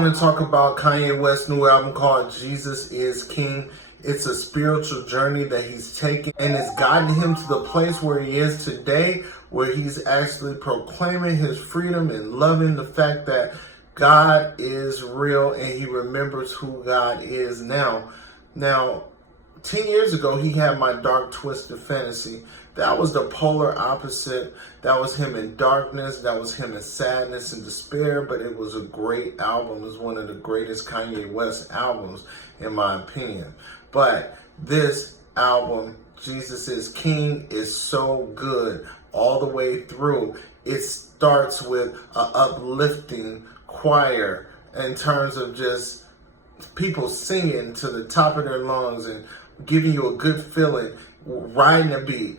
want to talk about Kanye West's new album called Jesus is King. It's a spiritual journey that he's taken, and it's gotten him to the place where he is today, where he's actually proclaiming his freedom and loving the fact that God is real and he remembers who God is now. Now, 10 years ago, he had My Dark Twisted Fantasy. That was the polar opposite. That was him in darkness. That was him in sadness and despair. But it was a great album. It was one of the greatest Kanye West albums, in my opinion. But this album, Jesus is King, is so good all the way through. It starts with an uplifting choir in terms of just people singing to the top of their lungs and giving you a good feeling, riding a beat.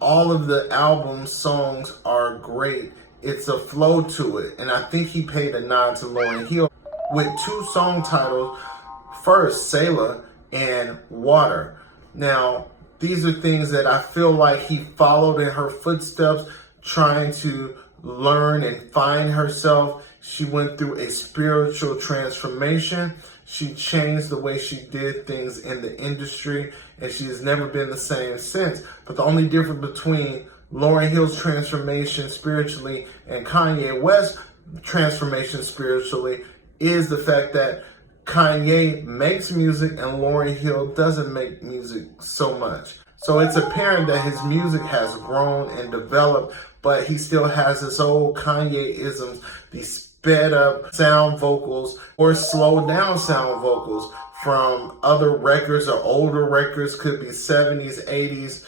All of the album songs are great. It's a flow to it. And I think he paid a nod to Lauryn Hill with two song titles. First, Sailor and Water. Now, these are things that I feel like he followed in her footsteps, trying to learn and find herself. She went through a spiritual transformation. She changed the way she did things in the industry, and she has never been the same since. But the only difference between Lauryn Hill's transformation spiritually and Kanye West's transformation spiritually is the fact that Kanye makes music and Lauryn Hill doesn't make music so much. So it's apparent that his music has grown and developed, but he still has his old Kanye-isms, these sped up sound vocals or slowed down sound vocals from other records or older records, could be 70s, 80s.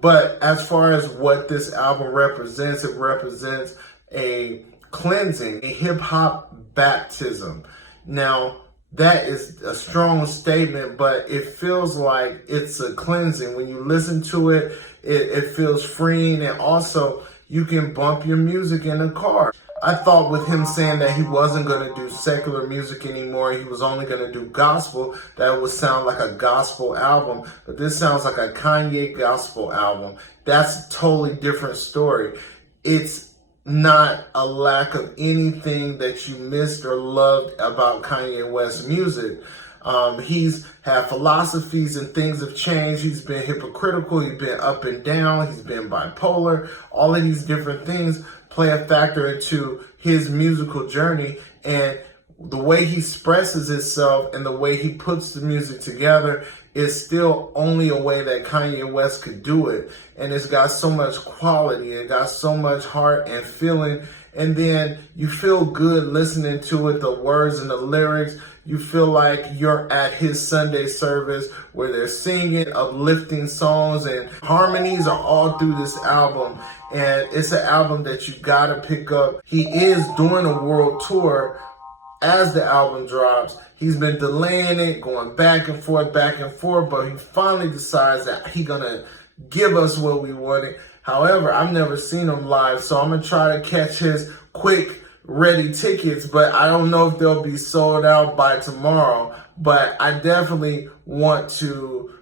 But as far as what this album represents, it represents a cleansing, a hip hop baptism. Now, that is a strong statement, but it feels like it's a cleansing. When you listen to it, it feels freeing, and also you can bump your music in the car. I thought with him saying that he wasn't going to do secular music anymore, he was only going to do gospel, that it would sound like a gospel album. But this sounds like a Kanye gospel album. That's a totally different story. It's not a lack of anything that you missed or loved about Kanye West's music. He's had philosophies and things have changed. He's been hypocritical. He's been up and down. He's been bipolar. All of these different things play a factor into his musical journey, and the way he expresses himself and the way he puts the music together is still only a way that Kanye West could do it. And it's got so much quality, it got so much heart and feeling, and then you feel good listening to it, the words and the lyrics. You feel like you're at his Sunday service where they're singing uplifting songs, and harmonies are all through this album. And it's an album that you gotta pick up. He is doing a world tour as the album drops. He's been delaying it, going back and forth, but he finally decides that he's gonna give us what we wanted. However, I've never seen him live, so I'm gonna try to catch his quick ready tickets, but I don't know if they'll be sold out by tomorrow. But I definitely want to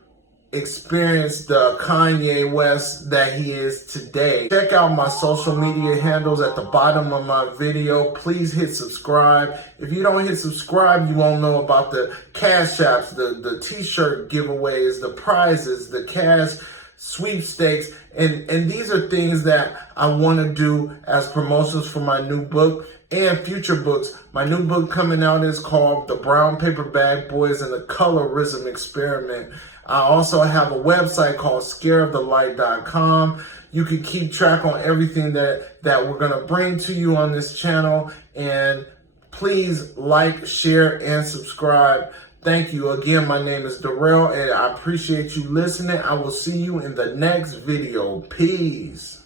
experience the Kanye West that he is today. Check out my social media handles at the bottom of my video. Please hit subscribe. If you don't hit subscribe, you won't know about the cash apps, the t-shirt giveaways, the prizes, the cash sweepstakes, and these are things that I want to do as promotions for my new book and future books. My new book coming out is called The Brown Paper Bag Boys and the Colorism Experiment. I also have a website called scareofthelight.com. You can keep track on everything that we're going to bring to you on this channel. And please like, share, and subscribe. Thank you. Again, my name is Darrell, and I appreciate you listening. I will see you in the next video. Peace.